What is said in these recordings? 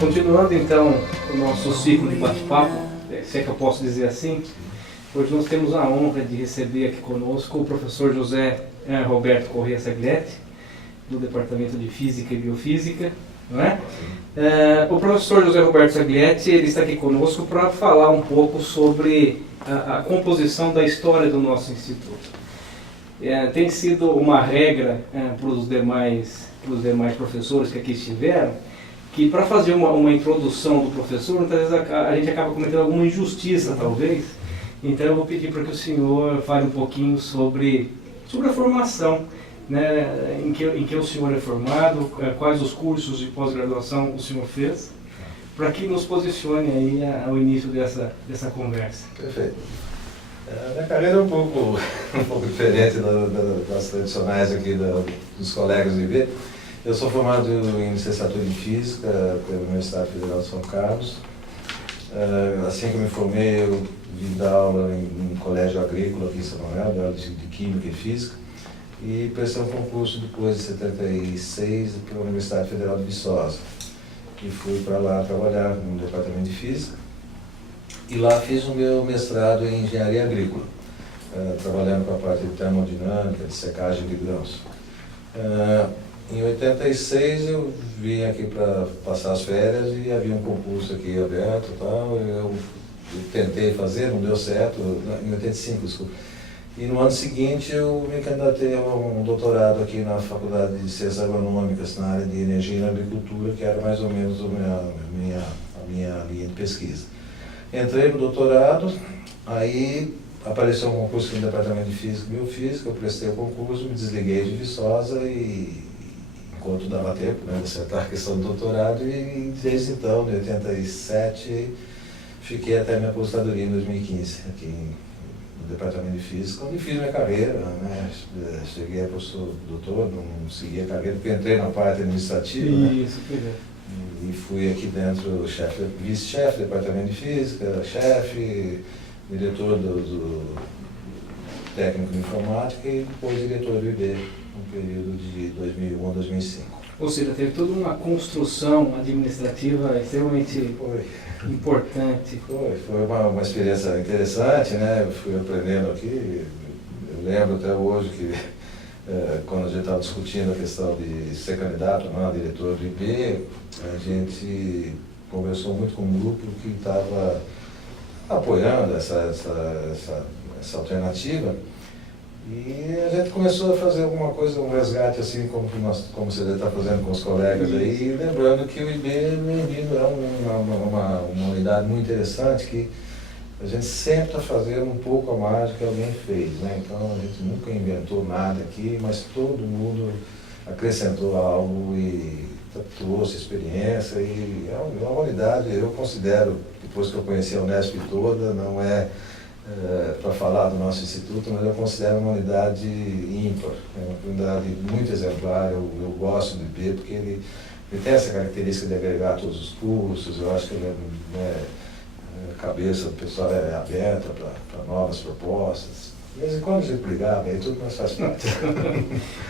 Continuando então o nosso ciclo de bate-papo, se é que eu posso dizer assim, hoje nós temos a honra de receber aqui conosco o professor José Roberto Corrêa Saglietti, do Departamento de Física e Biofísica, não é? O professor José Roberto Saglietti, ele está aqui conosco para falar um pouco sobre a composição da história do nosso instituto. Tem sido uma regra para os demais professores que aqui estiveram, que para fazer uma introdução do professor, muitas vezes a gente acaba cometendo alguma injustiça, talvez. Então eu vou pedir para que o senhor fale um pouquinho sobre a formação, né, em que o senhor é formado, quais os cursos de pós-graduação o senhor fez, para que nos posicione aí ao início dessa conversa. Perfeito. A minha carreira é um pouco diferente das tradicionais aqui dos colegas do IB. Eu sou formado em licenciatura em Física pela Universidade Federal de São Carlos. Assim que eu me formei, eu vim dar aula em colégio agrícola aqui em São Manuel, dei aula de Química e Física, e prestei um concurso depois de 76 pela Universidade Federal de Viçosa. E fui para lá trabalhar no Departamento de Física, e lá fiz o meu mestrado em Engenharia Agrícola, trabalhando com a parte de termodinâmica, de secagem de grãos. Em 86 eu vim aqui para passar as férias e havia um concurso aqui aberto e tal. Eu tentei fazer, não deu certo, em 85, desculpa. E no ano seguinte eu me candidatei a um doutorado aqui na Faculdade de Ciências Agronômicas na área de Energia e Agricultura, que era mais ou menos a minha linha de pesquisa. Entrei no doutorado, aí apareceu um concurso no Departamento de Física e Biofísica, eu prestei o concurso, me desliguei de Viçosa e enquanto dava tempo, né, de acertar a questão do doutorado, e desde então, em 87, fiquei até minha aposentadoria em 2015, aqui no Departamento de Física, onde fiz minha carreira, né, cheguei a professor doutor, não segui a carreira, porque entrei na parte administrativa, Isso, né, e fui aqui dentro vice-chefe do Departamento de Física, chefe, diretor do técnico de informática e depois diretor do IB, no período de 2001 a 2005. Ou seja, teve toda uma construção administrativa extremamente importante. Foi uma experiência interessante, né? Eu fui aprendendo aqui. Eu lembro até hoje que quando a gente estava discutindo a questão de ser candidato a diretor do IB, a gente conversou muito com um grupo que estava apoiando essa alternativa. E a gente começou a fazer alguma coisa, um resgate assim, como você está fazendo com os colegas aí, lembrando que o IB é uma unidade muito interessante, que a gente sempre está fazendo um pouco a mais do que alguém fez, né? Então a gente nunca inventou nada aqui, mas todo mundo acrescentou algo e trouxe experiência, e é uma unidade, eu considero, depois que eu conheci a Unesp toda, não é para falar do nosso instituto, mas eu considero uma unidade ímpar, uma unidade muito exemplar. Eu gosto do IB porque ele tem essa característica de agregar todos os cursos. Eu acho que a cabeça do pessoal é aberta para novas propostas. De vez em quando a gente brigava, aí tudo mais faz parte.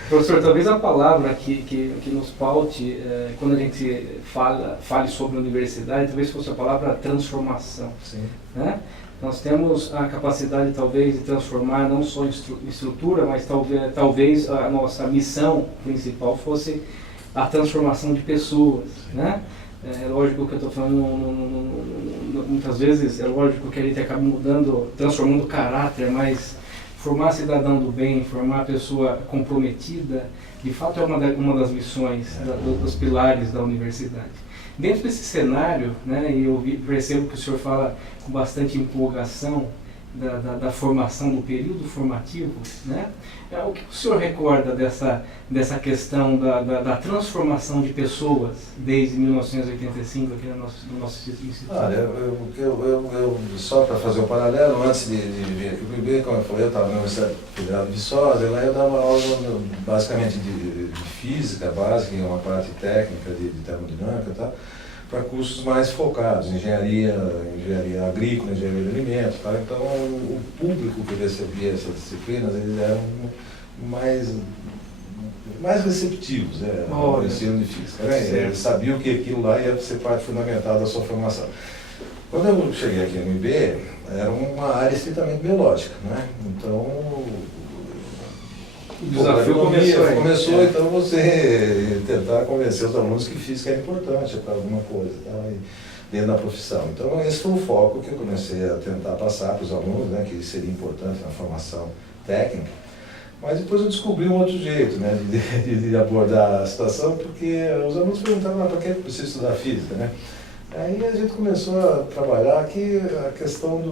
Professor, talvez a palavra que nos paute, quando a gente fale sobre a universidade, talvez fosse a palavra transformação. Sim. Né? Nós temos a capacidade, talvez, de transformar não só em estrutura, mas talvez a nossa missão principal fosse a transformação de pessoas, né? É lógico que eu estou falando, muitas vezes, é lógico que a gente acaba transformando o caráter, mas formar cidadão do bem, formar a pessoa comprometida, de fato é uma das missões, dos pilares da universidade. Dentro desse cenário, né, e eu percebo que o senhor fala com bastante empolgação da formação, do período formativo, né? O que o senhor recorda dessa questão da transformação de pessoas desde 1985 aqui no nosso instituto? Olha, só para fazer um paralelo, antes de vir aqui para o IB, como eu falei, eu estava na Universidade Federal de Viçosa, lá eu dava aula basicamente de física básica e uma parte técnica de termodinâmica e tal, para cursos mais focados, engenharia agrícola, engenharia de alimentos, tá? Então o público que recebia essas disciplinas, eles eram mais mais receptivos, né, ao ensino de física. Né? Eles sabiam que aquilo lá ia ser parte fundamental da sua formação. Quando eu cheguei aqui no IB, era uma área estritamente biológica, né? Então, o desafio começou então você tentar convencer os alunos que física é importante para alguma coisa, tá? Dentro da profissão. Então, esse foi o foco que eu comecei a tentar passar para os alunos, né, que seria importante na formação técnica. Mas depois eu descobri um outro jeito, né, de abordar a situação, porque os alunos perguntavam, para que eu preciso estudar física, né? Aí a gente começou a trabalhar aqui a questão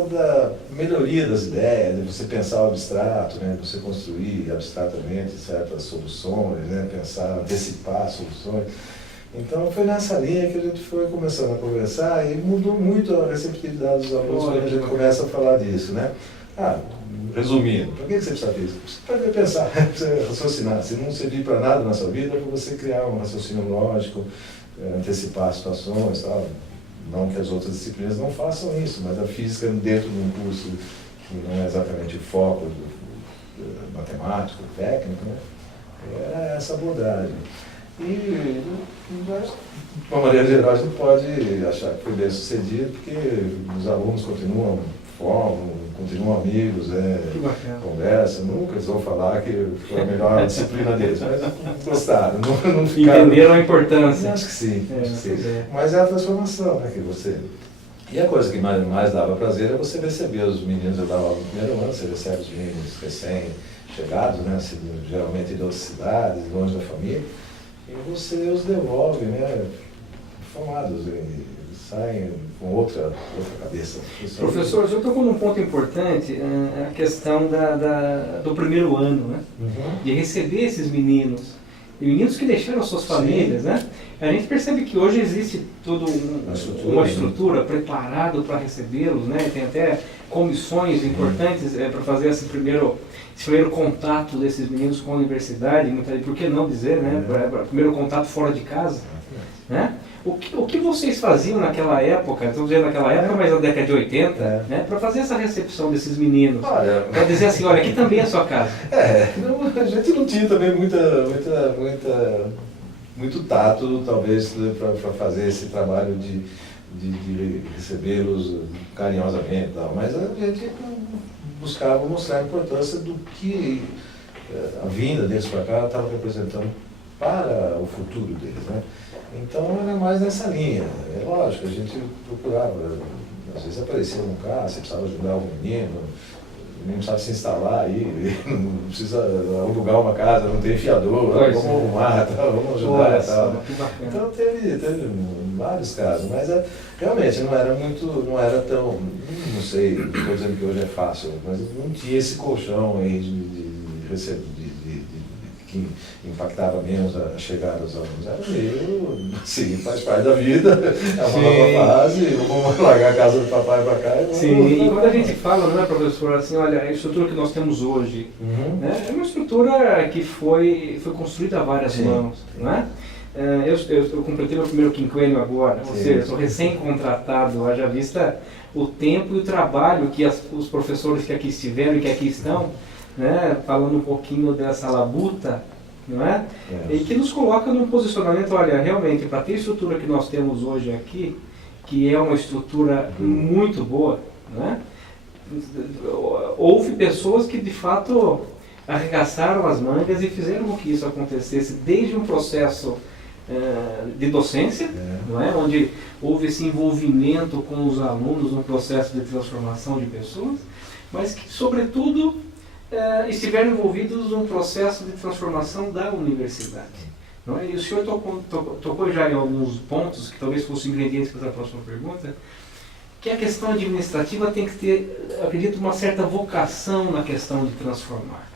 da melhoria das ideias, de você pensar o abstrato, né, você construir abstratamente certas soluções, né, pensar, antecipar soluções. Então foi nessa linha que a gente foi começando a conversar e mudou muito a receptividade dos alunos quando a gente começa a falar disso, né? Resumindo, para que você precisa disso? Para pensar, para você raciocinar. Se não servir para nada na sua vida, é para você criar um raciocínio lógico, antecipar situações, tal. Não que as outras disciplinas não façam isso, mas a física dentro de um curso que não é exatamente o foco matemático, técnico, né? Era essa abordagem. E, de uma maneira geral, a gente pode achar que foi bem sucedido, porque os alunos continuam amigos, conversam, nunca eles vão falar que foi a melhor disciplina deles, mas gostaram, não ficaram... Entenderam a importância. Acho que sim, mas é a transformação, né, que você... E a coisa que mais dava prazer é você receber os meninos, eu dava aula no primeiro ano, você recebe os meninos recém-chegados, né, geralmente de outras cidades, longe da família, e você os devolve, né, formados, saem com outra cabeça. Professor, eu tocou num ponto importante, a questão do primeiro ano, né? De receber esses meninos, e meninos que deixaram suas famílias, né? A gente percebe que hoje existe toda uma estrutura preparada para recebê-los, né? Tem até comissões importantes para fazer esse primeiro contato desses meninos com a universidade, por que não dizer, né? Primeiro contato fora de casa, né? O que vocês faziam naquela época, estou dizendo naquela época, mas na década de 80, né, para fazer essa recepção desses meninos? Para dizer assim, olha, aqui também é a sua casa. A gente não tinha também muito tato, talvez, para fazer esse trabalho de recebê-los carinhosamente, mas a gente buscava mostrar a importância do que a vinda deles para cá estava representando para o futuro deles, né? Então era mais nessa linha. É lógico, a gente procurava, às vezes aparecia um carro, você precisava ajudar o menino precisava se instalar aí, não precisa alugar uma casa, não tem fiador, vamos arrumar, vamos ajudar e tal. Então teve vários casos, mas realmente não era tão, não sei, não estou dizendo que hoje é fácil, mas não tinha esse colchão aí de receber, que impactava menos a chegada dos alunos. Era meio, sim, faz parte da vida, é uma nova fase, vamos largar a casa do papai para cá. E quando a gente fala, não é, professor, assim, olha, a estrutura que nós temos hoje, né, é uma estrutura que foi construída a várias mãos, não é? Eu completei meu primeiro quinquênio agora, ou seja, sou recém-contratado, haja vista o tempo e o trabalho que os professores que aqui estiveram e que aqui estão, né, falando um pouquinho dessa labuta, não é? E que nos coloca num posicionamento, olha, realmente, para ter a estrutura que nós temos hoje aqui, que é uma estrutura muito boa, né? Houve pessoas que de fato arregaçaram as mangas e fizeram com que isso acontecesse, desde um processo de docência, não é? Onde houve esse envolvimento com os alunos no processo de transformação de pessoas, mas que, sobretudo, estiveram envolvidos num processo de transformação da universidade. Não é? E o senhor tocou já em alguns pontos, que talvez fossem ingredientes para a próxima pergunta, que a questão administrativa tem que ter, acredito, uma certa vocação na questão de transformar.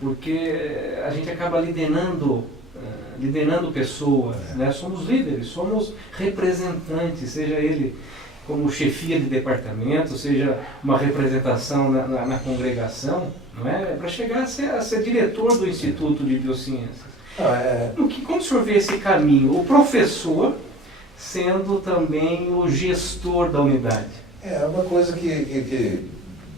Porque a gente acaba liderando pessoas, né? Somos líderes, somos representantes, seja ele como chefia de departamento, seja uma representação na congregação, não é? Para chegar a ser diretor do Instituto de Biociências. Como o senhor vê esse caminho? O professor sendo também o gestor da unidade. É uma coisa que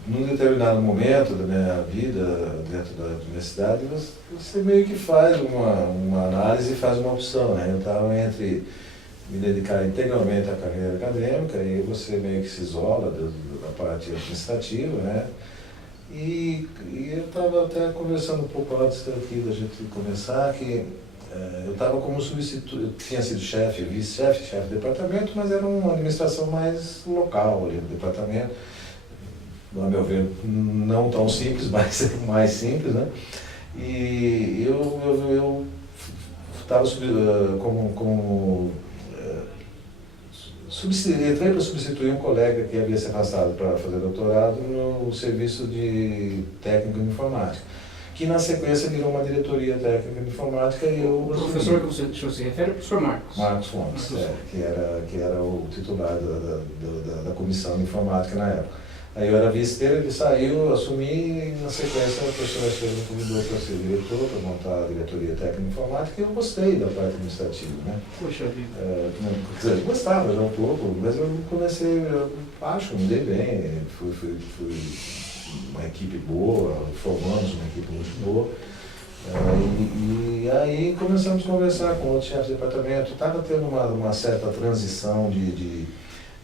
num determinado momento da minha vida dentro da universidade, você meio que faz uma análise e faz uma opção, né? Eu estava entre me dedicar integralmente à carreira acadêmica, e você meio que se isola da parte administrativa, né? E eu estava até conversando um pouco antes aqui da gente começar, que eu estava como substituto, eu tinha sido chefe, vice-chefe, chefe de departamento, mas era uma administração mais local ali no departamento, a meu ver, não tão simples, mas mais simples, né? E eu estava entrei para substituir um colega que havia se afastado para fazer doutorado no serviço de técnico de informática, que na sequência virou uma diretoria técnica de informática, e eu... O professor que você se refere é o professor Marcos? Marcos Fontes, que era o titular da comissão de informática na época. Aí eu era vice dele, ele saiu, eu assumi, e na sequência a professora Sheila me convidou para ser diretor, para montar a diretoria técnica de informática, e eu gostei da parte administrativa, né? Poxa vida. Eu gostava já um pouco, mas eu comecei, eu acho, me dei bem, fui uma equipe boa, formamos uma equipe muito boa. E aí começamos a conversar com outros chefes de departamento, estava tendo uma certa transição de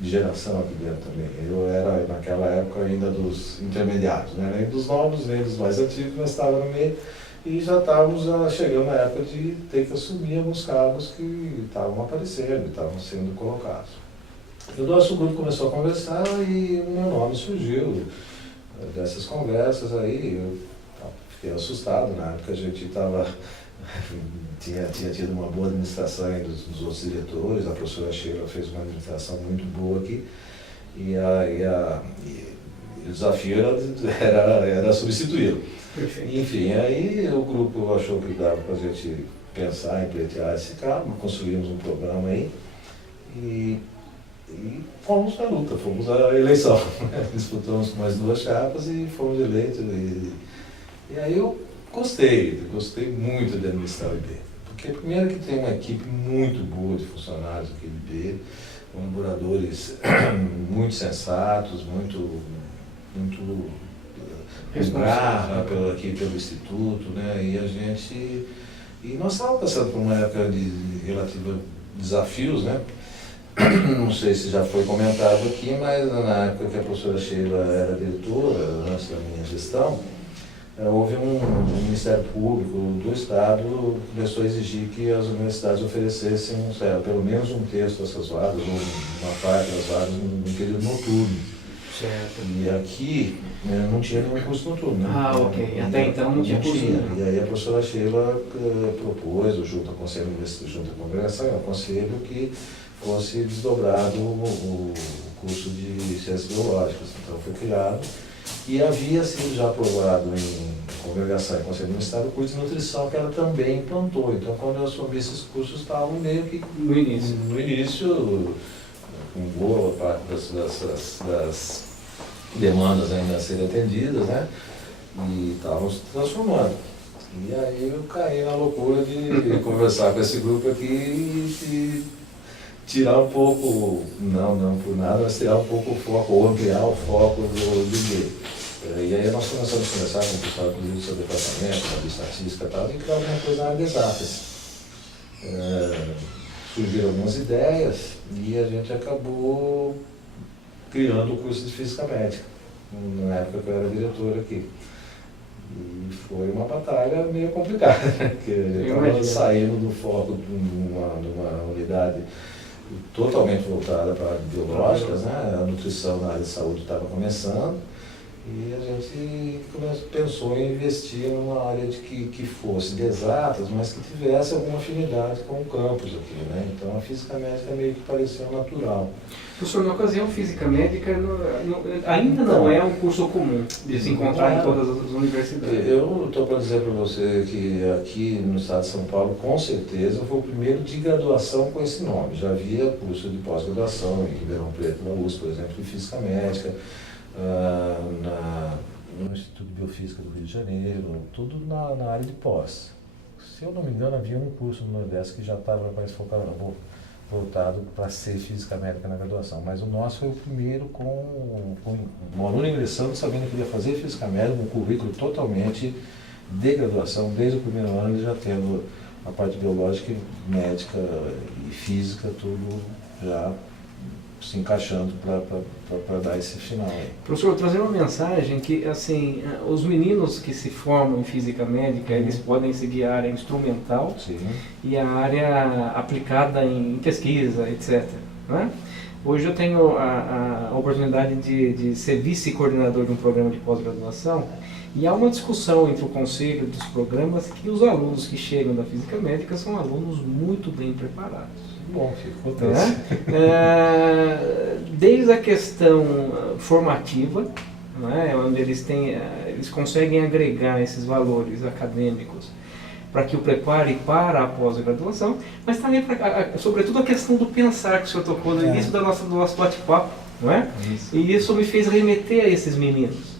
geração aqui dentro também. Eu era, naquela época, ainda dos intermediários, né? Nem dos novos, nem dos mais antigos, mas estava no meio, e já estávamos chegando na época de ter que assumir alguns cargos que estavam aparecendo, estavam sendo colocados. E o nosso grupo começou a conversar e o meu nome surgiu dessas conversas aí. Eu fiquei assustado, na época a gente tinha tido uma boa administração aí dos outros diretores, a professora Sheila fez uma administração muito boa aqui, e o desafio era substituí-lo. Enfim, aí o grupo achou que dava para a gente pensar em pleitear esse cargo, construímos um programa aí, e fomos à luta, fomos à eleição. Disputamos com mais 2 chapas e fomos eleitos. E aí eu gostei muito de administrar o IB. Porque primeiro que tem uma equipe muito boa de funcionários aqui do IB, colaboradores muito sensatos, muito garra pelo Instituto, né? E nós estávamos passando por uma época de relativa desafios, né? Não sei se já foi comentado aqui, mas na época que a professora Sheila era diretora, antes da minha gestão, houve um Ministério Público do Estado que começou a exigir que as universidades oferecessem pelo menos um terço dessas vagas, ou uma parte das vagas, no período noturno. Certo. E aqui não tinha nenhum curso noturno, né? Ah, ok. Até então não tinha curso noturno. E aí a professora Sheila propôs, junto ao Conselho, junto à Congregação, ao Conselho, que fosse desdobrado o curso de Ciências Biológicas. Então foi criado. E havia sido já aprovado em Congregação e Conselho Universitário o curso de Nutrição, que ela também implantou. Então, quando eu assumi esses cursos, estavam meio que no início, com boa parte das demandas ainda a serem atendidas, né? E estavam se transformando. E aí eu caí na loucura de conversar com esse grupo aqui e tirar um pouco, não por nada, mas tirar um pouco o foco, ou ampliar o foco do IB. E aí nós começamos a conversar com o pessoal, inclusive, do seu departamento, de estatística e tal, e criar alguma coisa na área de exatas. Surgiram algumas ideias e a gente acabou criando o curso de Física Médica, na época que eu era diretor aqui. E foi uma batalha meio complicada, porque eu estava saindo do foco de uma unidade totalmente voltada para biológicas, né? A nutrição na área de saúde estava começando, e a gente pensou em investir numa área que fosse de exatas, mas que tivesse alguma afinidade com o campus aqui, né? Então a física médica meio que pareceu natural. Professor, na ocasião, física médica ainda não é um curso comum de se encontrar em todas as universidades. Eu estou para dizer para você que aqui no estado de São Paulo, com certeza, foi o primeiro de graduação com esse nome. Já havia curso de pós-graduação em Ribeirão Preto, na USP, por exemplo, de física médica, no Instituto de Biofísica do Rio de Janeiro, tudo na área de pós. Se eu não me engano, havia um curso no Nordeste que já estava mais focado voltado para ser física médica na graduação. Mas o nosso foi o primeiro com um aluno ingressando sabendo que ia fazer física médica, um currículo totalmente de graduação, desde o primeiro ano ele já tendo a parte biológica, médica e física, tudo já se encaixando para dar esse final aí. Professor, trazer uma mensagem que, assim, os meninos que se formam em física médica, eles podem seguir a área instrumental. Sim. E a área aplicada em pesquisa, etc. Né? Hoje eu tenho a oportunidade de ser vice-coordenador de um programa de pós-graduação e há uma discussão entre o conselho dos programas que os alunos que chegam da física médica são alunos muito bem preparados. Bom, acontece. Desde a questão formativa, né, onde eles conseguem agregar esses valores acadêmicos para que o prepare para a pós-graduação, mas também, sobretudo, a questão do pensar que o senhor tocou no início do nosso bate-papo, não é? Isso. E isso me fez remeter a esses meninos,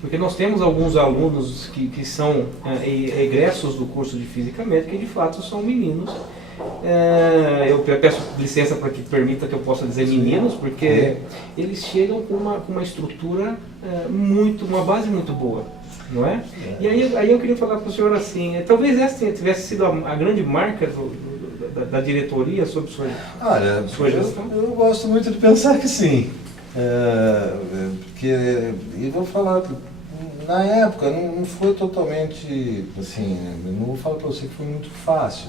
porque nós temos alguns alunos que são egressos do curso de Física Médica e, de fato, são meninos. Eu peço licença para que permita que eu possa dizer meninos, porque eles chegam com uma estrutura uma base muito boa, não é? E aí eu queria falar para o senhor assim, talvez essa tivesse sido a grande marca da diretoria sobre sua gestão? Eu gosto muito de pensar que sim, e vou falar que na época não foi totalmente, assim, não vou falar para você que foi muito fácil.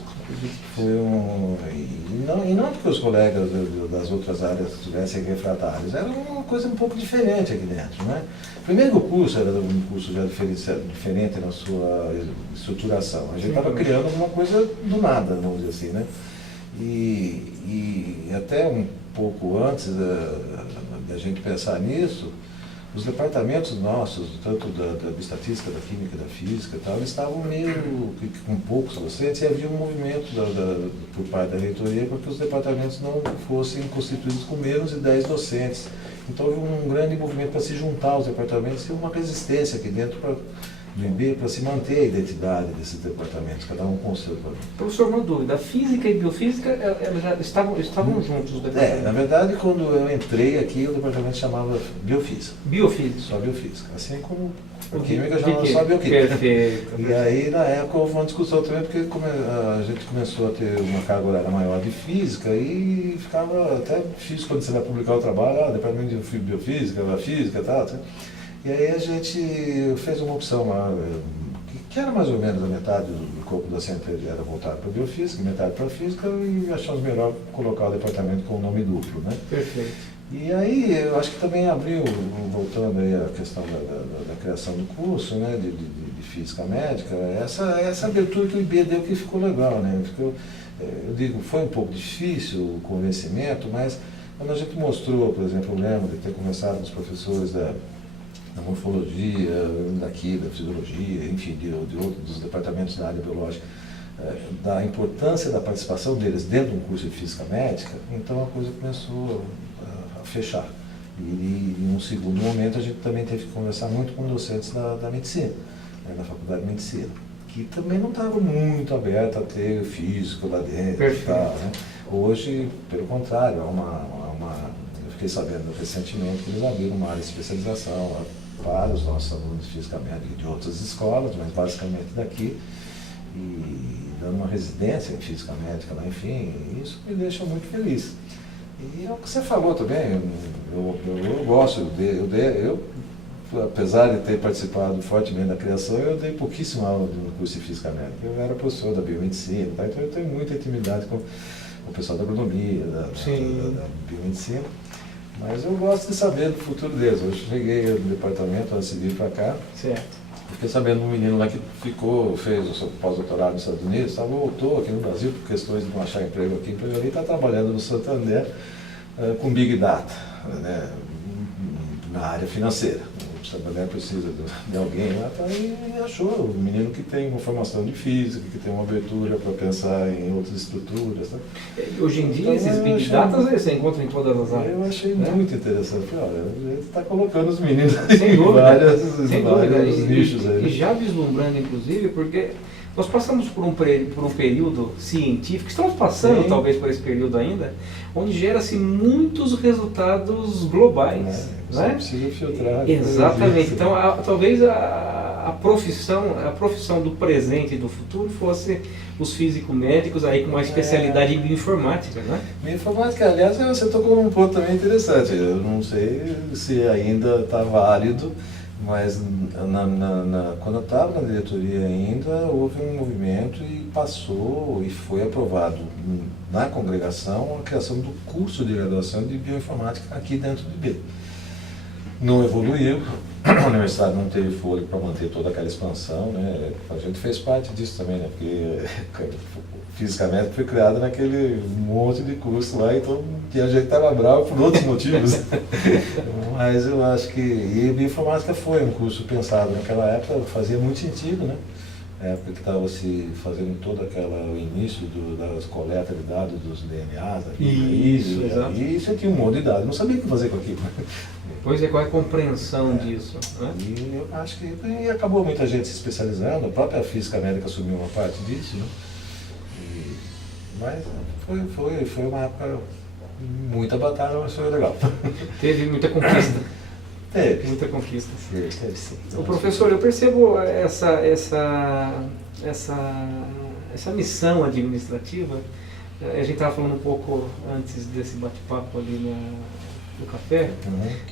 Foi e não porque os colegas das outras áreas tivessem refratários, era uma coisa um pouco diferente aqui dentro, né? Primeiro o curso era um curso já diferente na sua estruturação. A gente estava criando alguma coisa do nada, vamos dizer assim, né? E até um pouco antes da gente pensar nisso, os departamentos nossos, tanto da estatística, da química, da física e tal, eles estavam meio com poucos docentes e havia um movimento por parte da reitoria para que os departamentos não fossem constituídos com menos de 10 docentes. Então houve um grande movimento para se juntar aos departamentos e uma resistência aqui dentro do IB para se manter a identidade desses departamentos, cada um com o seu problema. Professor, uma dúvida, a física e biofísica elas já estavam juntos os departamentos? Na verdade, quando eu entrei aqui, o departamento chamava biofísica. Biofísica? Só biofísica. Assim como a química chamava só bioquímica. Perfeito. E aí, na época, houve uma discussão também, porque a gente começou a ter uma carga horária maior de física e ficava até difícil quando você vai publicar o trabalho, departamento de biofísica, física e tal. E aí a gente fez uma opção lá, que era mais ou menos a metade do corpo docente era voltado para biofísica, metade para física, e achamos melhor colocar o departamento com o nome duplo, né? Perfeito. E aí eu acho que também abriu, voltando aí à questão da criação do curso, né, de física médica, essa abertura que o IB deu que ficou legal, né? Eu digo, foi um pouco difícil o convencimento, mas quando a gente mostrou, por exemplo, eu lembro de ter conversado com os professores da morfologia, daqui, da fisiologia, enfim, dos departamentos da área biológica, da importância da participação deles dentro de um curso de física médica, então a coisa começou a fechar. E em um segundo momento a gente também teve que conversar muito com docentes da medicina, da Faculdade de Medicina, que também não estava muito aberta a ter físico lá dentro e tal, né? Hoje, pelo contrário, eu fiquei sabendo recentemente que eles abriram uma área de especialização para os nossos alunos de física médica de outras escolas, mas basicamente daqui, e dando uma residência em física médica lá, enfim, isso me deixa muito feliz. E é o que você falou também, eu gosto, apesar de ter participado fortemente da criação, eu dei pouquíssima aula no curso de física médica, eu era professor da biomedicina, tá? Então eu tenho muita intimidade com o pessoal da agronomia, da biomedicina. Mas eu gosto de saber do futuro deles. Eu cheguei no departamento antes de vir para cá. Certo. Fiquei sabendo de um menino lá que fez o seu pós-doutorado nos Estados Unidos, voltou aqui no Brasil por questões de não achar emprego aqui, e está trabalhando no Santander com Big Data, né, na área financeira. O Santander precisa de alguém lá, e achou um menino que tem uma formação de física, que tem uma abertura para pensar em outras estruturas. Tá? Hoje em dia, esses Big Data você encontra em todas as áreas. Eu achei muito interessante. Falei, olha, a gente está colocando os meninos sem em dúvida, vários nichos aí. E já vislumbrando, inclusive, porque Nós passamos por um período científico, estamos passando talvez por esse período ainda, onde gera-se muitos resultados globais. Não é possível filtrar. Exatamente. Então, talvez a profissão do presente e do futuro fosse os físico-médicos aí com uma especialidade em bioinformática, né? Bioinformática, aliás, você tocou num ponto também interessante. Eu não sei se ainda está válido, mas quando eu estava na diretoria ainda, houve um movimento e passou e foi aprovado na congregação a criação do curso de graduação de bioinformática aqui dentro do IB. Não evoluiu, a universidade não teve fôlego para manter toda aquela expansão, né? A gente fez parte disso também, né? Porque fisicamente foi criada naquele monte de curso lá, então a gente estava bravo por outros motivos. Mas eu acho que... E bioinformática foi um curso pensado naquela época, fazia muito sentido, né? Na época que estava se fazendo todo o início das coletas de dados dos DNAs, e você tinha um monte de dados, não sabia o que fazer com aquilo. Pois é, qual é a compreensão disso? Né? E eu acho que acabou muita gente se especializando, a própria física médica assumiu uma parte disso, né? Mas foi uma época, muita batalha, mas foi legal. Teve muita conquista. Teve. Muita conquista. Teve sim. O professor, eu percebo essa missão administrativa. A gente estava falando um pouco antes desse bate-papo ali no café,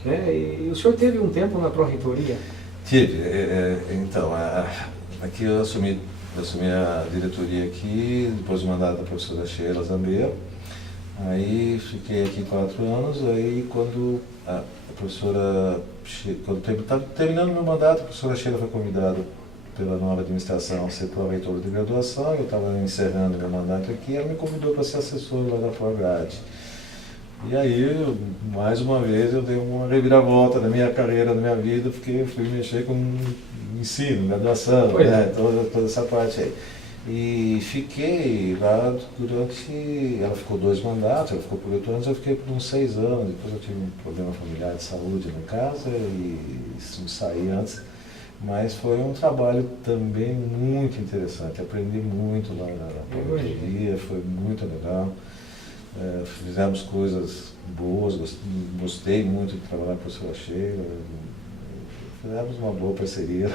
né? E o senhor teve um tempo na pró-reitoria? Tive. Então, aqui eu assumi a diretoria aqui, depois do mandato da professora Sheila Zambeiro. Aí fiquei aqui 4 anos, aí quando a professora, quando estava terminando meu mandato, a professora Sheila foi convidada pela nova administração a ser pró-reitora de graduação, eu estava encerrando meu mandato aqui, ela me convidou para ser assessor lá da Prograde. E aí, mais uma vez, eu dei uma reviravolta na minha carreira, na minha vida, porque fui mexer com ensino, graduação, né, toda essa parte aí. E fiquei lá durante... Ela ficou 2 mandatos, ela ficou por 8 anos, eu fiquei por uns 6 anos. Depois eu tive um problema familiar de saúde na casa e saí antes. Mas foi um trabalho também muito interessante. Aprendi muito lá na pró-reitoria, foi muito legal. Fizemos coisas boas, gostei muito de trabalhar com a professora Sheila. Fizemos uma boa parceria.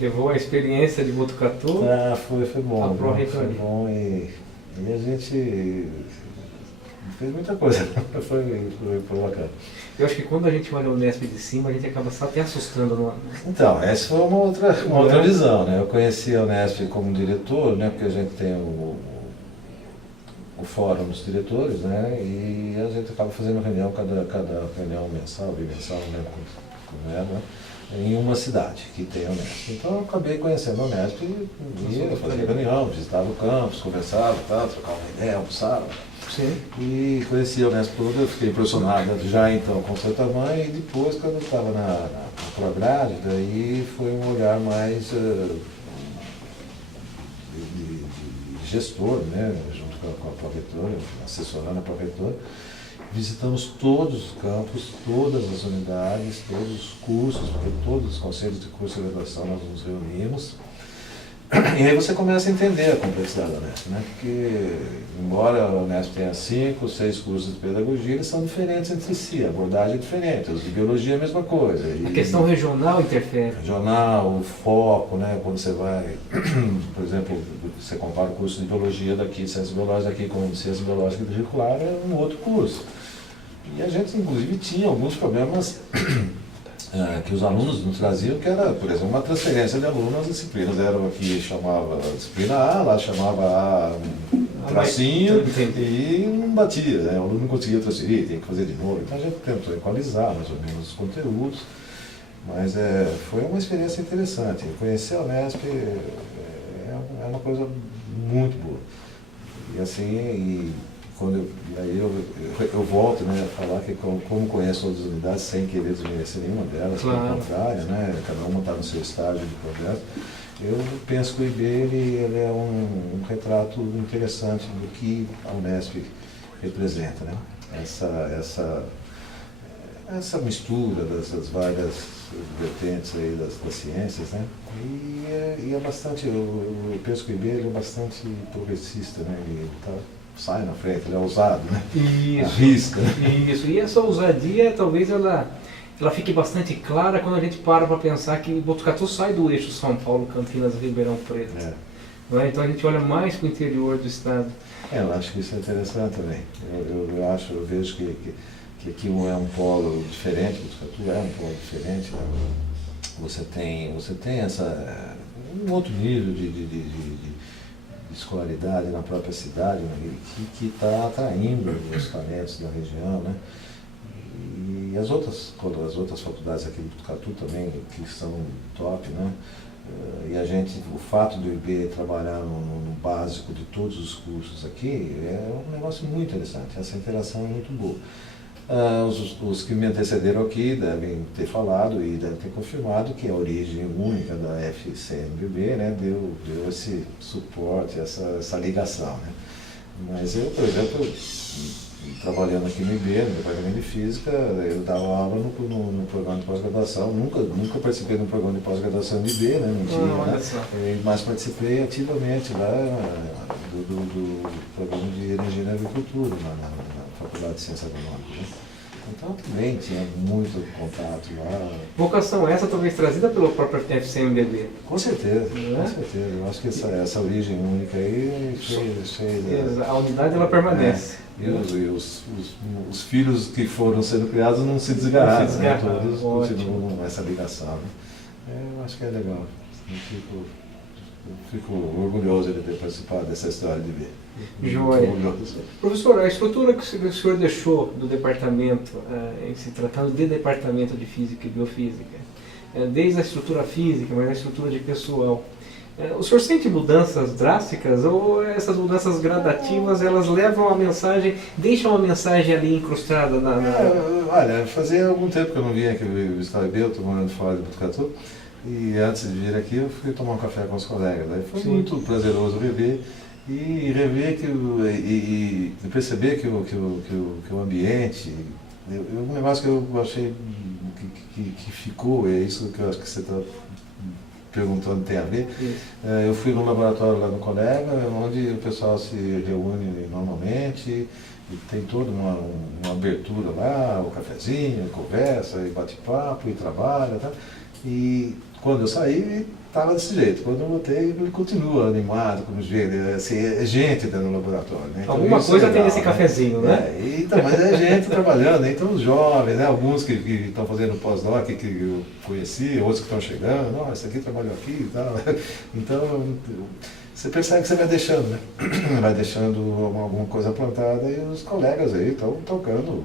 Levou a experiência de Botucatu? Foi bom. A pró-reitoria. Foi bom e a gente fez muita coisa. Foi bacana. Eu acho que quando a gente olha o Unesp de cima, a gente acaba só até assustando. No... Então, essa foi uma outra visão, né? Eu conheci a Unesp como diretor, né? Porque a gente tem o fórum dos diretores, né? E a gente acaba fazendo reunião, cada reunião mensal, bimensal, não lembro como era, né? Em uma cidade que tem a Unesp. Então eu acabei conhecendo a Unesp e ia fazer reunião, visitava o campus, conversava, trocava uma ideia, almoçava. Sim. E conheci a Unesp toda, eu fiquei impressionado já então com o seu tamanho, e depois quando eu estava na Prograde, daí foi um olhar mais de gestor, né, junto com a pró-reitora, assessorando a pró-reitora. Visitamos todos os campos, todas as unidades, todos os cursos, porque todos os conselhos de curso de graduação nós nos reunimos. E aí você começa a entender a complexidade da Unesp, né? Porque, embora a Unesp tenha 5, 6 cursos de pedagogia, eles são diferentes entre si, a abordagem é diferente, os de biologia é a mesma coisa. A questão regional interfere. Regional, o foco, né? Quando você vai, por exemplo, você compara o curso de biologia daqui, de ciências biológicas daqui com ciências biológicas e curricular, é um outro curso. E a gente, inclusive, tinha alguns problemas que os alunos nos traziam, que era, por exemplo, uma transferência de alunos, as disciplinas eram aqui, chamava a disciplina A, lá chamava A tracinho, e não batia, né? O aluno não conseguia transferir, tinha que fazer de novo. Então a gente tentou equalizar mais ou menos os conteúdos, mas foi uma experiência interessante. Conhecer a Unesp é uma coisa muito boa. E assim, quando eu volto, né, a falar que como conheço todas as unidades, sem querer desmerecer nenhuma delas, claro, pelo contrário, né, cada uma está no seu estágio de progresso, eu penso que o IB ele é um retrato interessante do que a Unesp representa, né? essa mistura dessas várias vertentes aí das ciências, né? E é bastante, eu penso que o IB ele é bastante progressista, né? Ele sai na frente, ele é ousado, né? Isso. Arrisca. Isso. E essa ousadia, talvez ela fique bastante clara quando a gente para pensar que Botucatu sai do eixo São Paulo, Campinas, Ribeirão Preto. Né? Então a gente olha mais para o interior do estado. Eu acho que isso é interessante também. Eu vejo que aqui é um polo diferente, Botucatu é um polo diferente. Né? Você tem um outro nível de escolaridade na própria cidade, né? que está atraindo os talentos da região, né? E as outras faculdades aqui do Botucatu também, que são top, né? E o fato do IB trabalhar no básico de todos os cursos aqui é um negócio muito interessante, essa interação é muito boa. Os que me antecederam aqui devem ter falado e devem ter confirmado que a origem única da FCMBB, né, deu esse suporte, essa ligação. Né? Mas eu, por exemplo, trabalhando aqui no IB, no departamento de física, eu dava aula no programa de pós-graduação, nunca participei de um programa de pós-graduação de IB, né, não tinha, né? Mas participei ativamente lá do programa de energia e agricultura, na Faculdade de Ciências Agronômicas. Né? Então também tinha muito contato lá. Vocação essa talvez trazida pelo próprio FCMBB. Com certeza, com certeza. Eu acho que essa origem única aí cheia. A unidade ela permanece. E os filhos que foram sendo criados não se desgararam, né? Todos continuam essa ligação. Né? Eu acho que é legal. Eu fico orgulhoso de ter participado dessa história de ver. Joia. Professor, a estrutura que o senhor deixou do departamento, em se tratando de departamento de Física e Biofísica, desde a estrutura física, mas a estrutura de pessoal, o senhor sente mudanças drásticas ou essas mudanças gradativas, elas levam a mensagem, deixam a mensagem ali incrustada Olha, fazia algum tempo que eu não vinha aqui no estado de B, eu estou morando fora de Botucatu, e antes de vir aqui eu fui tomar um café com os colegas. Né? Foi muito prazeroso rever e perceber que o ambiente, um negócio que eu achei que ficou, é isso que eu acho que você está perguntando tem a ver. Eu fui no laboratório lá no colega, onde o pessoal se reúne normalmente, e tem toda uma abertura lá, o cafezinho, conversa, e bate-papo, e trabalha, tá? E quando eu saí, estava desse jeito. Quando eu voltei, ele continua animado, como assim, é gente dentro do laboratório. Né? Então, alguma coisa tem nesse cafezinho, né? Então, mas é gente trabalhando, né? Então os jovens, né? Alguns que estão fazendo pós-doc, que eu conheci, outros que estão chegando, não, esse aqui trabalhou aqui e tal. Então, você percebe que você vai deixando, né? Vai deixando alguma coisa plantada e os colegas aí estão tocando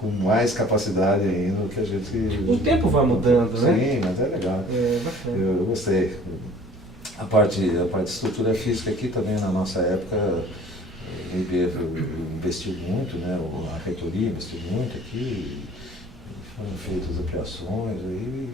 com mais capacidade ainda do que a gente... O tempo vai mudando, né? Sim, mas é legal. Bacana. Eu gostei. A parte de estrutura física aqui também, na nossa época, o IB investiu muito, né? A reitoria investiu muito aqui, foram feitas ampliações, aí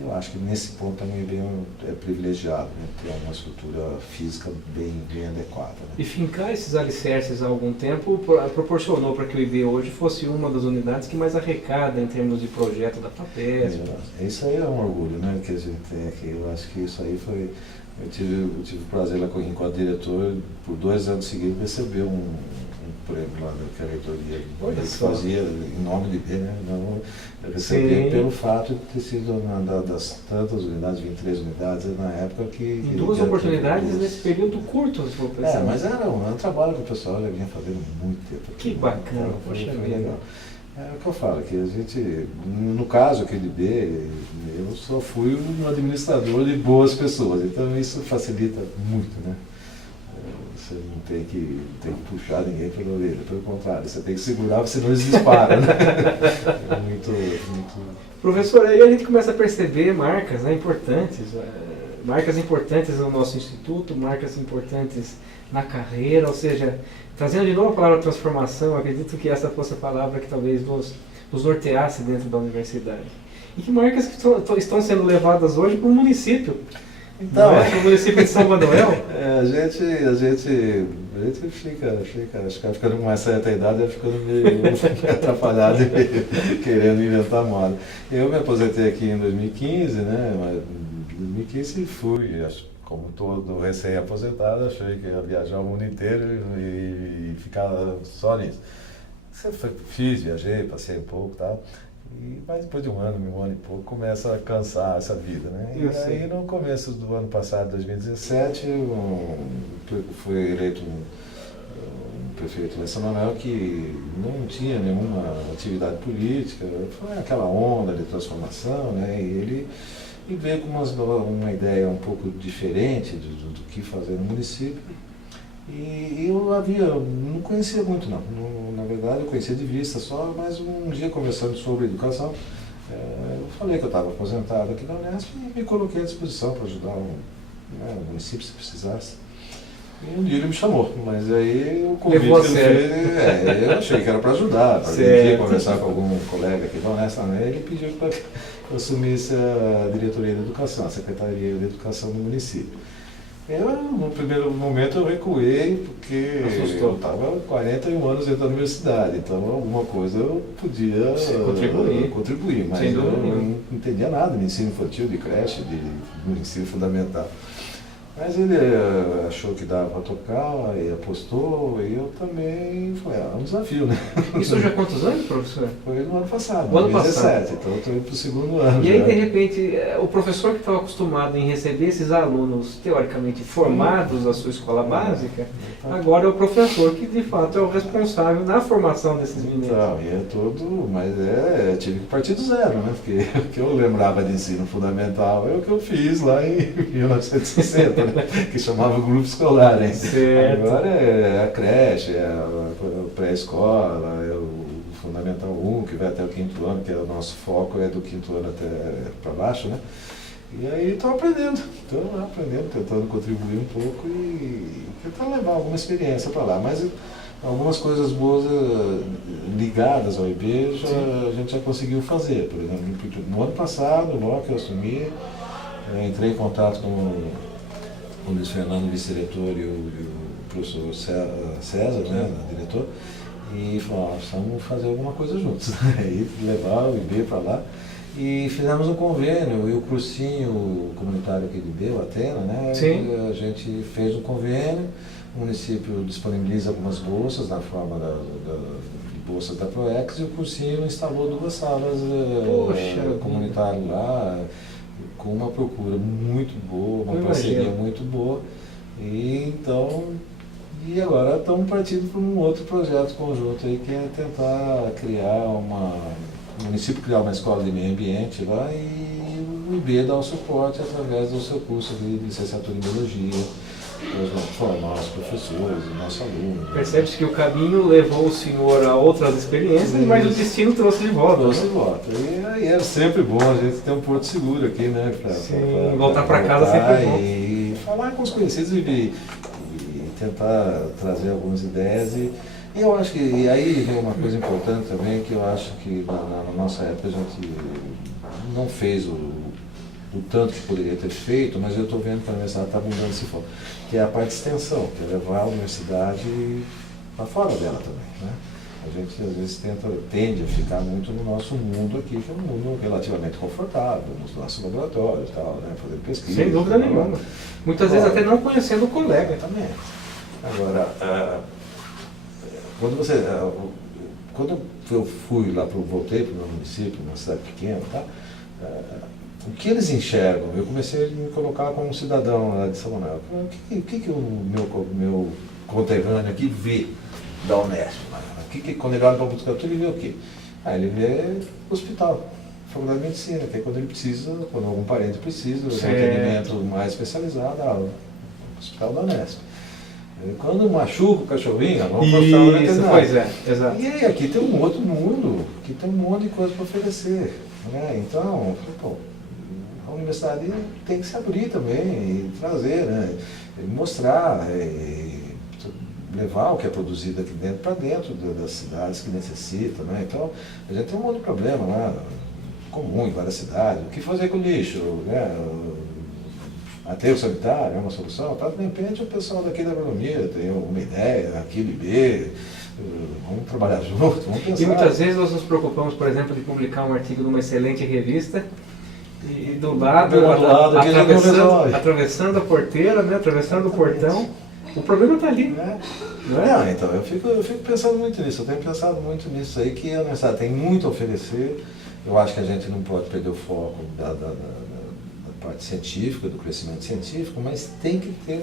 eu acho que nesse ponto também o IB é privilegiado, né? Ter uma estrutura física bem adequada. Né? E fincar esses alicerces há algum tempo proporcionou para que o IB hoje fosse uma das unidades que mais arrecada em termos de projeto da FAPESP. Isso aí é um orgulho, né, que a gente tem aqui. Eu acho que isso aí foi... Eu tive o prazer lá enquanto diretor, por 2 anos seguidos, receber um prêmio lá da reitoria fazia em nome de IB, né? Não, eu recebi pelo fato de ter sido uma das tantas unidades, 23 unidades na época que... Em 2 oportunidades nesse período curto, se for pensar. Mas era um trabalho que o pessoal já vinha fazendo muito tempo. Que bacana, então, poxa foi vida. legal. É o que eu falo, que a gente, no caso aqui de IB, eu só fui um administrador de boas pessoas, então isso facilita muito, né? Você não tem que puxar ninguém pela orelha, pelo contrário, você tem que segurar, senão eles disparam, né? É muito... Professor, aí a gente começa a perceber marcas, né, marcas importantes no nosso instituto, marcas importantes na carreira, ou seja, trazendo de novo a palavra transformação, acredito que essa fosse a palavra que talvez nos norteasse dentro da universidade. E que marcas que estão sendo levadas hoje para o município. Então, no município de São Manuel? a gente fica, acho que vai ficando com uma certa idade, vai ficando meio atrapalhado e meio querendo inventar moda. Eu me aposentei aqui em 2015, né? Mas em 2015 fui, como todo recém-aposentado, achei que ia viajar o mundo inteiro e ficar só nisso. Viajei, passei um pouco e tal. Mas depois de um ano e pouco, começa a cansar essa vida, né? E aí, no começo do ano passado, 2017, fui eleito um prefeito de São Manuel que não tinha nenhuma atividade política, foi aquela onda de transformação, né? E ele veio com uma ideia um pouco diferente do que fazer no município. E eu não conhecia muito não, na verdade eu conhecia de vista só, mas um dia conversando sobre educação, eu falei que eu estava aposentado aqui na Unesp e me coloquei à disposição para ajudar o município se precisasse. E um dia ele me chamou, mas aí o convite que ele fez, eu achei que era para ajudar, para vir conversar com algum colega aqui da Unesp também, ele pediu para que eu assumisse a diretoria de educação, a secretaria de educação do município. No primeiro momento eu recuei, porque eu estava 41 anos dentro da universidade, então alguma coisa eu podia contribuir, mas eu não entendia nada de ensino infantil, de creche, de ensino fundamental. Mas ele achou que dava para tocar, e apostou, e eu também falei, é um desafio, né? Isso já há quantos anos, professor? Foi no ano passado, no ano 2017, passado. Então eu estou indo para o segundo ano. E aí, de repente, o professor que estava acostumado em receber esses alunos, teoricamente, formados da sua escola básica, agora é o professor que, de fato, é o responsável na formação desses meninos. Então, mas tive que partir do zero, né? Porque o que eu lembrava de ensino fundamental é o que eu fiz lá em 1960, né? Que chamava grupo escolar, hein? Certo. Agora é a creche, é a pré-escola, é o Fundamental 1, que vai até o 5º ano, que é o nosso foco, é do 5º ano até para baixo, né? E aí estou aprendendo, tentando contribuir um pouco e tentando levar alguma experiência para lá. Mas algumas coisas boas ligadas ao IB a gente já conseguiu fazer. Por exemplo, no ano passado, logo que eu assumi, entrei em contato com o Luiz Fernando, vice-diretor, e o professor César, né, diretor, e falou, precisamos fazer alguma coisa juntos. Aí levar o IB para lá. E fizemos um convênio, e o cursinho comunitário aqui de IB, o Atena, né? Sim. A gente fez um convênio, o município disponibiliza algumas bolsas na forma de bolsas da ProEx, e o cursinho instalou 2 salas comunitárias lá, com uma procura muito boa, uma parceria muito boa. E agora estamos partindo para um outro projeto conjunto aí, que é tentar criar o município criar uma escola de meio ambiente lá, e o IB dar o suporte através do seu curso de licenciatura em biologia, para formar os professores, os nossos alunos. Percebe-se que o caminho levou o senhor a outras experiências, mas o destino trouxe de volta. E aí é sempre bom a gente ter um porto seguro aqui, né? Sim, voltar para casa sempre é bom. E falar com os conhecidos e tentar trazer algumas ideias. E eu acho que aí vem uma coisa importante também, que eu acho que na nossa época a gente não fez o tanto que poderia ter feito, mas eu estou vendo que a universidade está mudando esse foco, que é a parte de extensão, que é levar a universidade para fora dela também, né? A gente às vezes tende a ficar muito no nosso mundo aqui, que é um mundo relativamente confortável, nos nossos laboratórios e tal, né? Fazendo pesquisa. Sem dúvida nenhuma. Muitas vezes até não conhecendo o colega. Também. Agora, quando eu fui lá, voltei para o meu município, uma cidade pequena, tá? O que eles enxergam? Eu comecei a me colocar como um cidadão lá de São Manuel. O que o meu conterrâneo aqui vê da Unesp? Quando ele olha para a Botucatu, ele vê o quê? Ele vê hospital, faculdade de medicina, que é quando ele precisa, quando algum parente precisa, de um atendimento mais especializado, o hospital da Unesp. Quando machuca o cachorrinho, vamos para o hospital veterinário. Pois é, exato. E aí, aqui tem um outro mundo, que tem um monte de coisa para oferecer. Né? Então, a universidade tem que se abrir também e trazer, né? Mostrar, levar o que é produzido aqui dentro para dentro das cidades que necessitam. Né? Então, a gente tem um outro problema lá, comum em várias cidades. O que fazer com o lixo? Né? aterro sanitário é uma solução, tá? De repente o pessoal daqui da agronomia tem uma ideia, aquilo e B, vamos trabalhar junto, vamos pensar. E muitas vezes nós nos preocupamos, por exemplo, de publicar um artigo numa excelente revista e do lado, atravessando a porteira, né, atravessando o portão, o problema está ali. Não, então, eu fico pensando muito nisso, eu tenho pensado muito nisso aí, que a universidade tem muito a oferecer. Eu acho que a gente não pode perder o foco da parte científica, do crescimento científico, mas tem que ter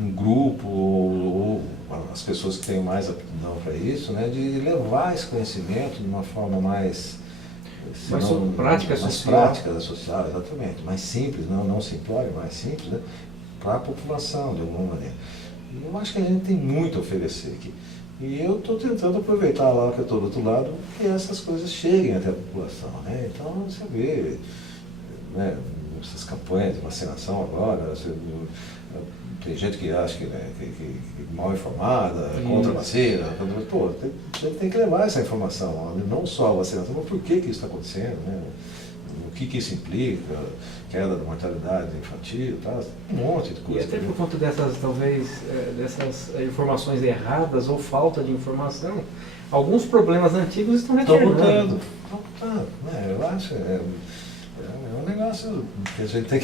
um grupo, ou as pessoas que têm mais aptidão para isso, né, de levar esse conhecimento de uma forma mais prática, social, exatamente, mais simples, não simplória, mais simples, né, para a população, de alguma maneira. E eu acho que a gente tem muito a oferecer aqui. E eu estou tentando aproveitar lá que eu estou do outro lado, que essas coisas cheguem até a população, né? Então você vê, né, essas campanhas de vacinação agora, tem gente que acha que mal informada, contra a vacina, pô, tem que levar essa informação, não só a vacinação, mas por que isso está acontecendo, né? O que isso implica, queda da mortalidade infantil, tá? Um monte de coisa. E até por conta dessas, talvez, dessas informações erradas ou falta de informação, alguns problemas antigos estão retornando. Estão voltando, né? Eu acho, é um negócio que a gente tem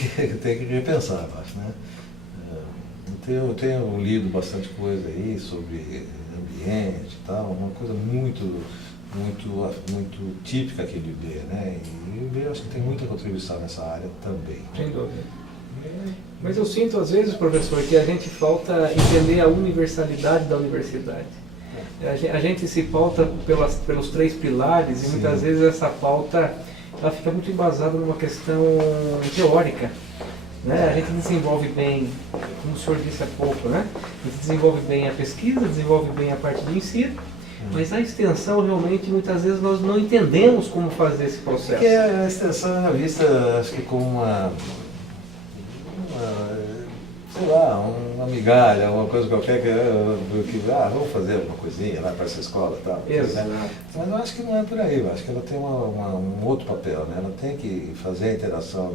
que repensar, eu acho, né? Eu tenho lido bastante coisa aí sobre ambiente e tal, uma coisa muito típica aqui do IB, né? E o IB eu acho que tem muita contribuição nessa área também. Sem dúvida. Mas eu sinto às vezes, professor, que a gente falta entender a universalidade da universidade. A gente se pauta pelos 3 pilares. Sim. E muitas vezes essa pauta ela fica muito embasada numa questão teórica. Né? A gente desenvolve bem, como o senhor disse há pouco, né? A gente desenvolve bem a pesquisa, desenvolve bem a parte de ensino, mas a extensão realmente muitas vezes nós não entendemos como fazer esse processo. Porque a extensão é vista, acho que como uma sei lá, uma migalha, uma coisa qualquer que vamos fazer uma coisinha lá para essa escola e tal. Exato. Né? Mas eu acho que não é por aí, eu acho que ela tem um outro papel, né? Ela tem que fazer a interação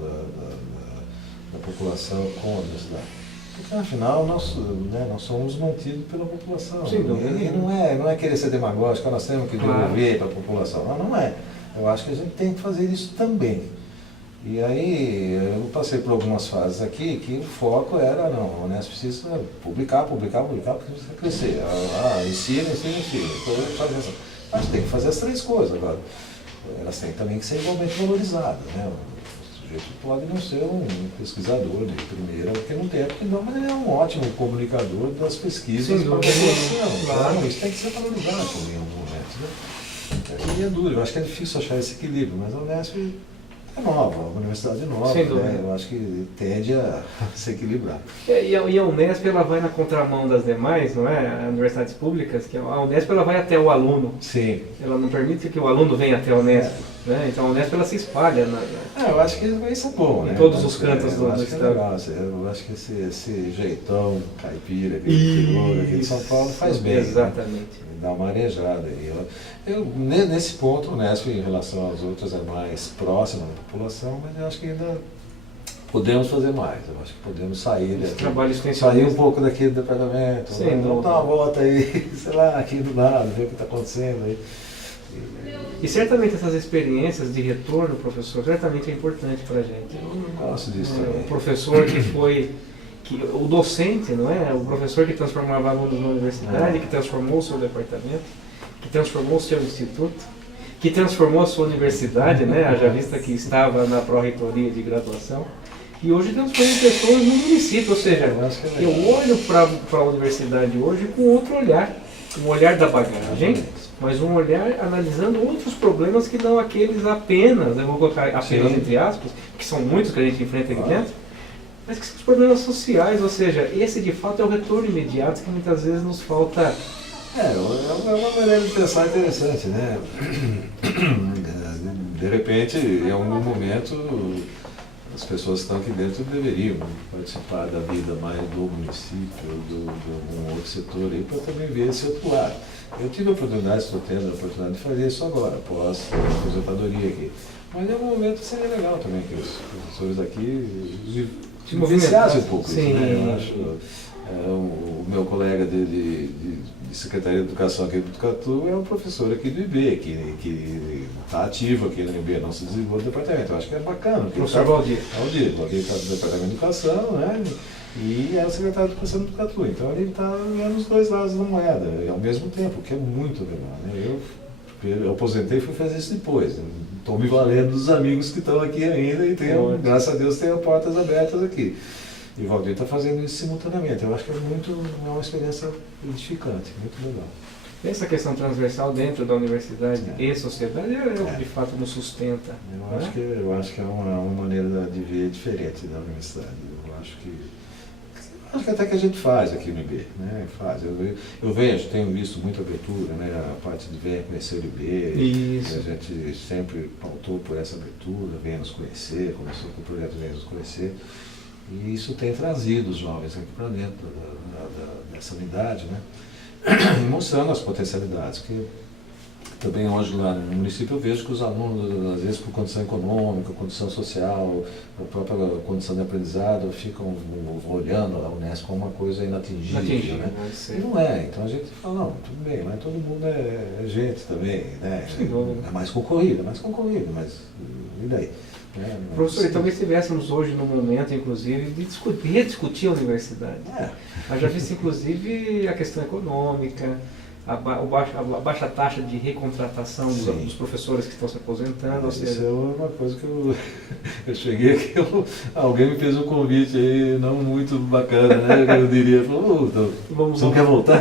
da população com a universidade. Porque afinal nós somos mantidos pela população. Sim, e não é querer ser demagógico, nós temos que devolver para a população. Não é. Eu acho que a gente tem que fazer isso também. E aí eu passei por algumas fases aqui que o foco era, não, a Unesp precisa publicar, porque precisa crescer. Ensina. Mas tem que fazer as 3 coisas agora. Elas têm também que ser igualmente valorizadas, né? O sujeito pode não ser um pesquisador de primeira, porque não tem, porque não, mas ele é um ótimo comunicador das pesquisas para a população. Claro, isso tem que ser valorizado também em algum momento, né? E é duro, eu acho que é difícil achar esse equilíbrio, mas a Unesp é nova, uma universidade nova, né? Eu acho que tende a se equilibrar. E a Unesp ela vai na contramão das demais, não é? As universidades públicas, que a Unesp ela vai até o aluno. Sim. Ela não permite que o aluno venha até a Unesp. Né? Então a Unesp ela se espalha. Eu acho que isso é bom, né? Em todos os cantos do estado. Eu acho que esse jeitão caipira que chegou aqui de São Paulo faz bem. Exatamente. Né? Dá uma arejada aí. Nesse ponto, o Unesp, em relação às outras, é mais próxima da população, mas eu acho que ainda podemos fazer mais. Eu acho que podemos sair um pouco daqui do departamento. Sim, vamos dar uma volta aí, sei lá, aqui do lado, ver o que está acontecendo aí. E certamente essas experiências de retorno, professor, certamente é importante para a gente. Eu gosto disso também. O professor o docente, não é? O professor que transformava alunos na universidade, que transformou o seu departamento, que transformou o seu instituto, que transformou a sua universidade, né? Haja vista que estava na pró-reitoria de graduação, e hoje transforma pessoas no município, ou seja, eu olho para a universidade hoje com outro olhar, um olhar da bagagem, mas um olhar analisando outros problemas que não aqueles apenas, eu vou colocar apenas entre aspas, que são muitos que a gente enfrenta aqui dentro, mas que são os problemas sociais, ou seja, esse de fato é o retorno imediato que muitas vezes nos falta. É uma maneira de pensar interessante, né? De repente, em algum momento, as pessoas que estão aqui dentro deveriam participar da vida mais do município, de algum outro setor aí, para também ver esse outro lado. Eu tive a oportunidade, estou tendo a oportunidade de fazer isso agora, após a aposentadoria aqui. Mas em algum momento seria legal também que os professores aqui vivenciassem um pouco isso, né? Eu acho, o meu colega de Secretaria de Educação aqui do Botucatu é um professor aqui do IB, que está ativo aqui no IB, não se desligou do departamento. Eu acho que é bacana. O professor Valdir. Valdir está no Departamento de Educação, né? E é o secretário de Educação do Botucatu. Então ele está vendo os dois lados da moeda, ao mesmo tempo, que é muito legal, né? Eu aposentei e fui fazer isso depois. Estou me valendo dos amigos que estão aqui ainda e tenho, graças a Deus, tenho portas abertas aqui. E o Valdir está fazendo isso simultaneamente. Eu acho que é uma experiência edificante, muito legal. Essa questão transversal dentro da universidade e sociedade é o que de fato nos sustenta. Eu acho que é uma maneira de ver diferente da universidade. Eu acho que até que a gente faz aqui no IB, né? Eu vejo, tenho visto muita abertura, né? A parte de venha conhecer o IB, a gente sempre pautou por essa abertura, venha nos conhecer, começou com o projeto Venha nos Conhecer. E isso tem trazido os jovens aqui para dentro dessa unidade, né? E mostrando as potencialidades, que também hoje lá no município eu vejo que os alunos, às vezes por condição econômica, condição social, a própria condição de aprendizado, ficam olhando a Unesp como uma coisa inatingível, né? E não é, então a gente fala, não, tudo bem, mas todo mundo é gente também, né? É mais concorrido, mas e daí? Professor, e talvez estivéssemos hoje no momento, inclusive, de rediscutir a universidade. Já visto, inclusive, a questão econômica, a baixa taxa de recontratação dos professores que estão se aposentando. Isso é uma coisa que eu cheguei aqui, alguém me fez um convite aí não muito bacana, né? Eu diria, você não quer voltar?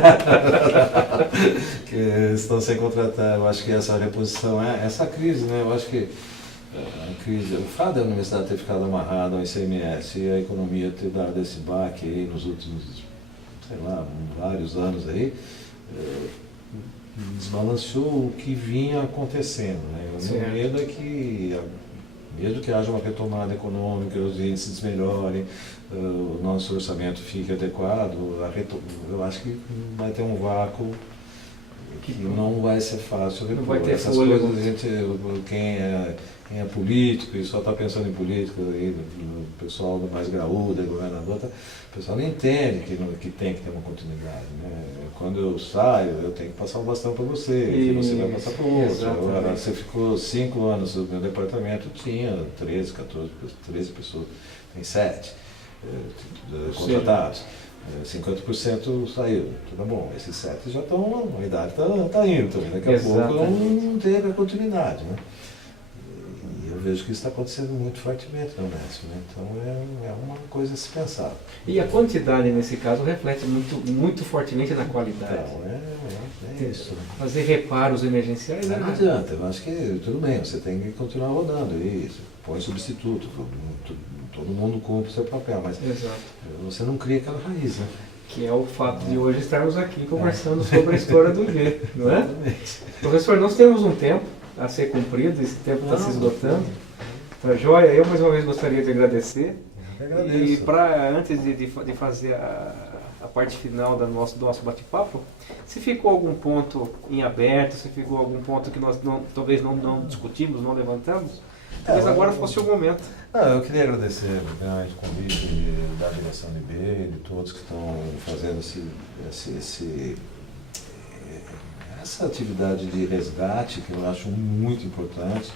Que estão sem contratar. Eu acho que essa reposição, essa crise, né? Eu acho que a crise, o fato da universidade ter ficado amarrada ao ICMS e a economia ter dado esse baque aí nos últimos, sei lá, vários anos aí, desbalanceou o que vinha acontecendo, né? O meu medo é que, mesmo que haja uma retomada econômica, os índices melhorem, o nosso orçamento fique adequado, eu acho que vai ter um vácuo que não vai ser fácil. Não vai ter essas coisas, quem é político e só está pensando em política, aí, o pessoal mais graúdo, governador, o pessoal não entende que tem que ter uma continuidade, né? Quando eu saio, eu tenho que passar o bastão para você, que você vai passar para o outro. Agora, você ficou 5 anos no meu departamento, tinha 13, 14, 13 pessoas, tem 7 contratados. 50% saiu, tudo bom, esses 7 já estão, a idade está indo também, daqui a pouco não teve a continuidade, né? E eu vejo que isso está acontecendo muito fortemente na Unesp, né? Então é uma coisa a se pensar. E a quantidade, nesse caso, reflete muito fortemente na qualidade. Então, é isso. Fazer reparos emergenciais... Não adianta, eu acho que tudo bem, você tem que continuar rodando, isso, põe substituto, todo mundo cumpre o seu papel, mas você não cria aquela raiz, né? Que é o fato de hoje estarmos aqui conversando sobre a história do IB, não é? Professor, nós temos um tempo a ser cumprido, esse tempo está se esgotando. Tá joia? Eu mais uma vez gostaria de agradecer. Eu agradeço. E antes de fazer a parte final do nosso bate-papo, se ficou algum ponto em aberto, se ficou algum ponto que nós talvez não discutimos, não levantamos, talvez agora fosse o momento. Eu queria agradecer o convite da direção do IB, de todos que estão fazendo essa atividade de resgate, que eu acho muito importante.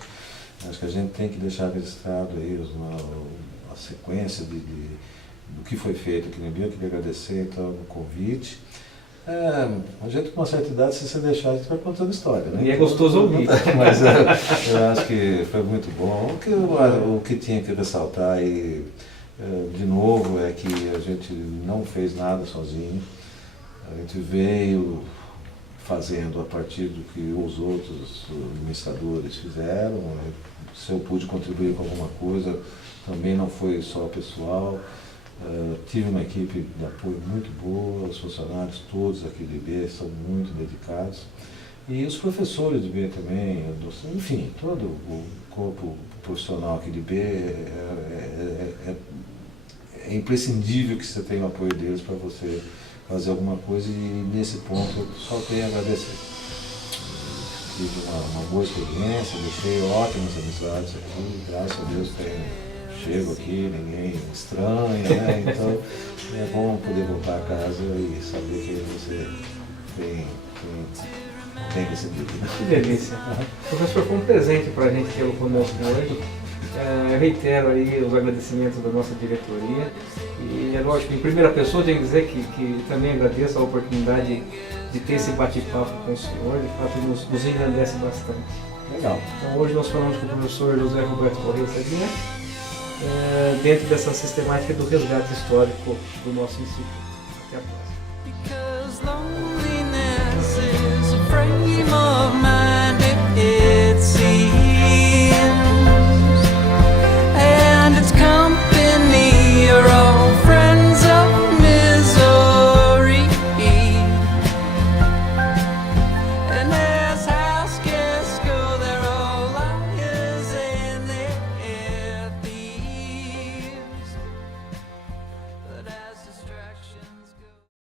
Acho que a gente tem que deixar registrado aí a sequência do que foi feito aqui no IB. Eu queria agradecer então o convite. A gente com uma certa idade, se você deixar, a gente vai contando história, né? E é gostoso ouvir. Mas eu acho que foi muito bom. O que tinha que ressaltar aí, de novo, é que a gente não fez nada sozinho. A gente veio fazendo a partir do que os outros administradores fizeram. Se eu pude contribuir com alguma coisa, também não foi só pessoal. Tive uma equipe de apoio muito boa, os funcionários todos aqui do IB são muito dedicados. E os professores do IB também, enfim, todo o corpo profissional aqui do IB é imprescindível que você tenha o apoio deles para você fazer alguma coisa, e nesse ponto eu só tenho a agradecer. Tive uma boa experiência, deixei ótimas amizades aqui, graças a Deus chego aqui, ninguém estranha, né? Então é bom poder voltar a casa e saber que você tem recebido. Que delícia. Professor, foi um presente para a gente tê-lo conosco hoje. Eu reitero aí os agradecimentos da nossa diretoria e é lógico, em primeira pessoa tenho que dizer que também agradeço a oportunidade de ter esse bate-papo com o senhor, de fato nos engrandece bastante. Legal. Então hoje nós falamos com o professor José Roberto Correia Saguier, dentro dessa sistemática do resgate histórico do nosso instituto. Até a próxima.